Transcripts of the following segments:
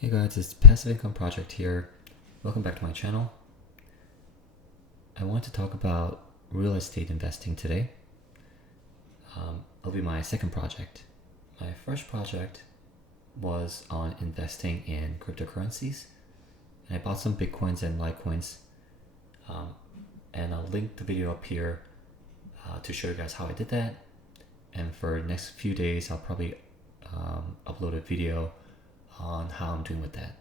Hey guys, it's Passive Income Project here. Welcome back to my channel. I want to talk about real estate investing today. It'll be my second project. My first project was on investing in cryptocurrencies. And I bought some Bitcoins and Litecoins. And I'll link the video up here to show you guys how I did that. And for the next few days, I'll probably upload a video on how I'm doing with that.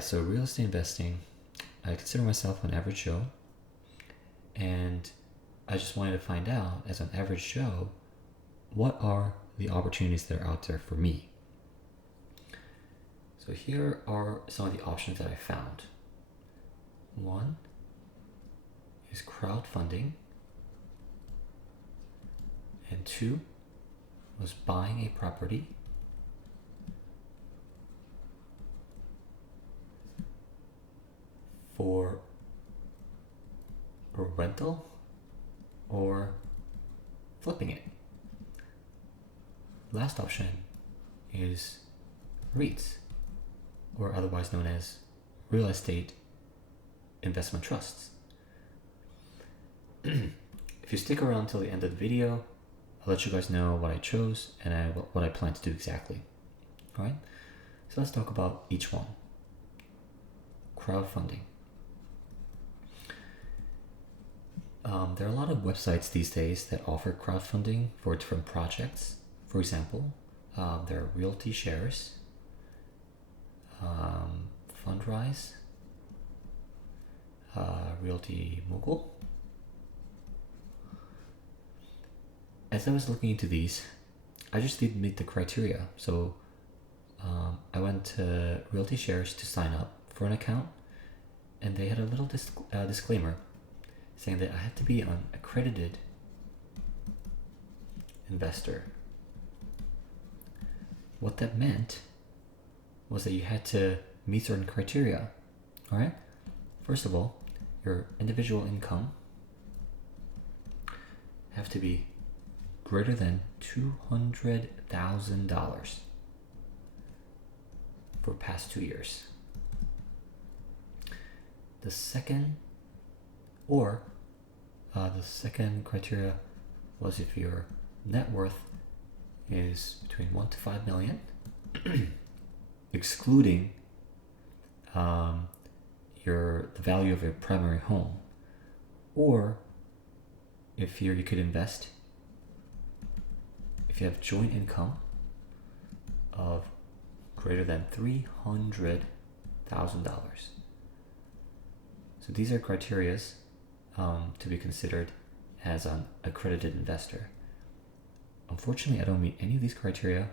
So real estate investing, I consider myself an average Joe, and I just wanted to find out, as an average Joe, what are the opportunities that are out there for me. So here are some of the options that I found. One is crowdfunding, and two was buying a property, for a rental or flipping it. Last option is REITs, or otherwise known as real estate investment trusts. If you stick around till the end of the video, I'll let you guys know what I chose and what I plan to do exactly. Alright, so let's talk about each one. Crowdfunding. There are a lot of websites these days that offer crowdfunding for different projects. For example, there are Realty Shares, Fundrise, Realty Mogul. As I was looking into these, I just didn't meet the criteria. So I went to Realty Shares to sign up for an account, and they had a little disclaimer saying that I had to be an accredited investor. What that meant was that you had to meet certain criteria. All right. First of all, your individual income have to be greater than $200,000 for past 2 years. The second criteria was if your net worth is between 1 to 5 million, excluding the value of your primary home, or if you could invest if you have joint income of greater than $300,000. So these are criteria to be considered as an accredited investor. Unfortunately, I don't meet any of these criteria.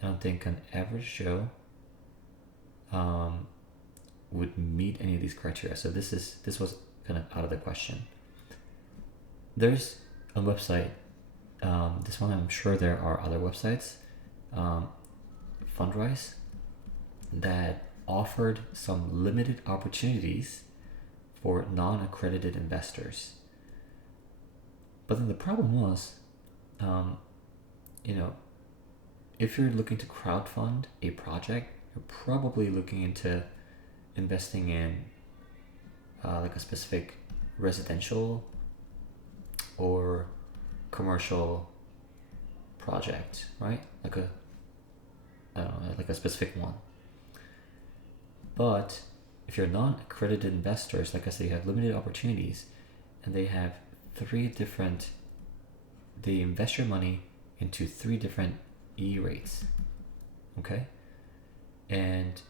I don't think an average Joe would meet any of these criteria. So this was kind of out of the question. There's a website. This one, I'm sure there are other websites, Fundrise, that offered some limited opportunities for non-accredited investors. But then the problem was, if you're looking to crowdfund a project, you're probably looking into investing in like a specific residential or commercial project, right? Like a specific one. But if you're non-accredited investors, like I said, you have limited opportunities, and they invest your money into 3 different E-rates. Okay, and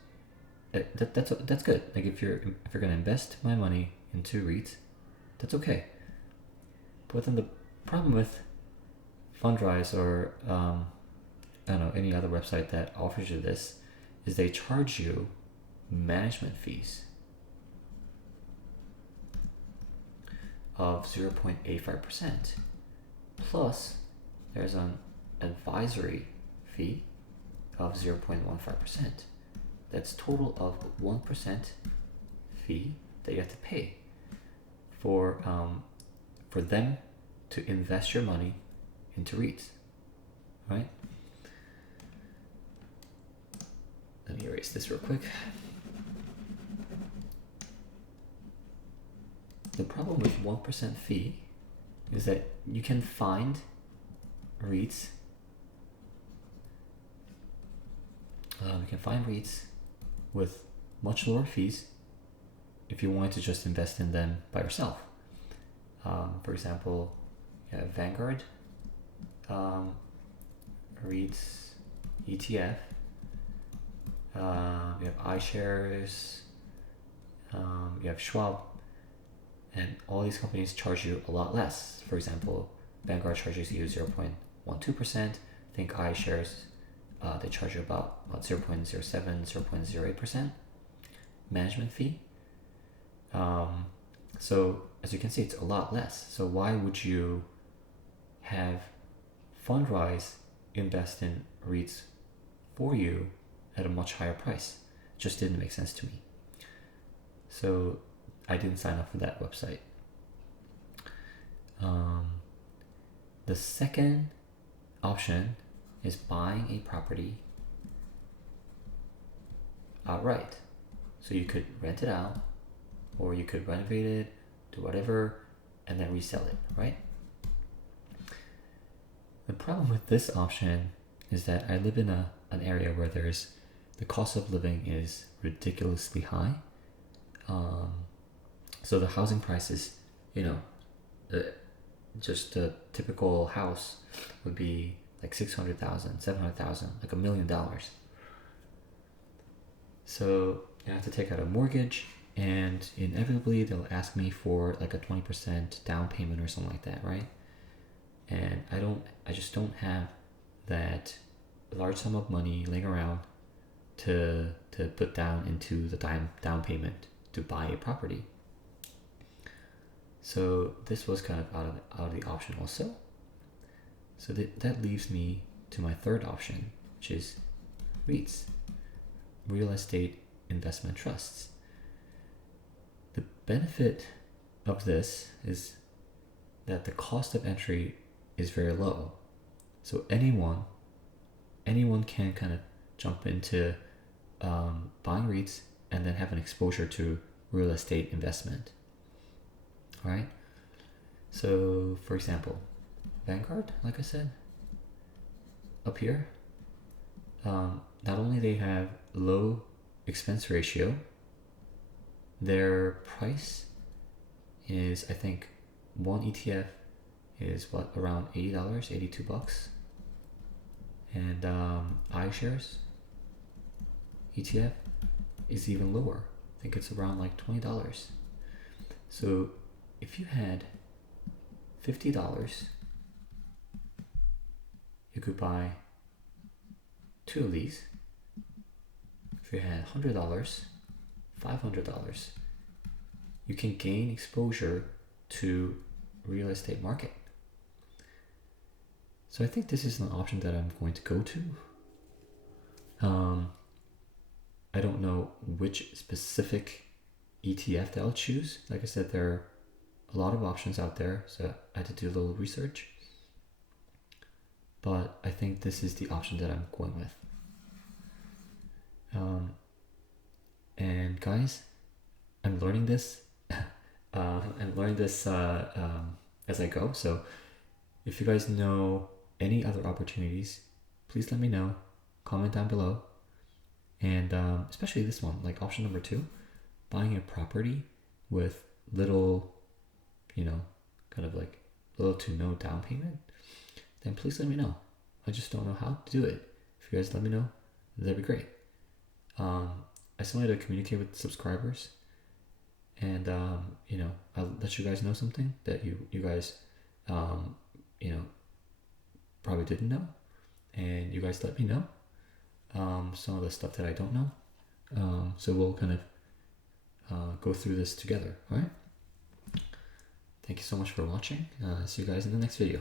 that's good. Like if you're gonna invest my money into REITs, that's okay. But then the problem with Fundrise or any other website that offers you this is they charge you management fees of 0.85%, plus there's an advisory fee of 0.15%. That's total of 1% fee that you have to pay for them to invest your money into REITs, right? erase this real quick. The problem with 1% fee is that you can find REITs. You can find REITs with much lower fees if you wanted to just invest in them by yourself. For example, you have Vanguard, REITs, ETF, you have iShares, you have Schwab, and all these companies charge you a lot less. For example, Vanguard charges you 0.12%. I think iShares, they charge you about 0.07, 0.08% management fee. So as you can see, it's a lot less. So why would you have Fundrise invest in REITs for you at a much higher price? It just didn't make sense to me. So I didn't sign up for that website. The second option is buying a property outright. So you could rent it out, or you could renovate it, do whatever, and then resell it, right? The problem with this option is that I live in an area where the cost of living is ridiculously high. So the housing prices, just a typical house would be like $600,000, $700,000, like $1 million. So I have to take out a mortgage, and inevitably they'll ask me for like a 20% down payment or something like that, right? And I just don't have that large sum of money laying around to put down into the down payment to buy a property. So this was kind of out of the option also. So that leaves me to my third option, which is REITs, real estate investment trusts. The benefit of this is that the cost of entry is very low. So anyone can kind of jump into buying REITs and then have an exposure to real estate investment. All right. So for example, Vanguard, like I said, up here, not only they have low expense ratio, their price is, I think, one ETF is around $80, $82. And iShares ETF is even lower. I think it's around like $20. So if you had $50, you could buy 2 of these. If you had $100, $500, you can gain exposure to real estate market. So I think this is an option that I'm going to go to. I don't know which specific ETF that I'll choose. Like I said, there are a lot of options out there, so I had to do a little research. But I think this is the option that I'm going with. And guys, I'm learning this. As I go. So if you guys know any other opportunities, please let me know. Comment down below. And especially this one, like option number 2, buying a property with little, kind of like little to no down payment, then please let me know. I just don't know how to do it. If you guys let me know, that'd be great. I just wanted to communicate with subscribers, and I'll let you guys know something that you guys probably didn't know, and you guys let me know some of the stuff that I don't know. So we'll kind of go through this together. All right. Thank you so much for watching. See you guys in the next video.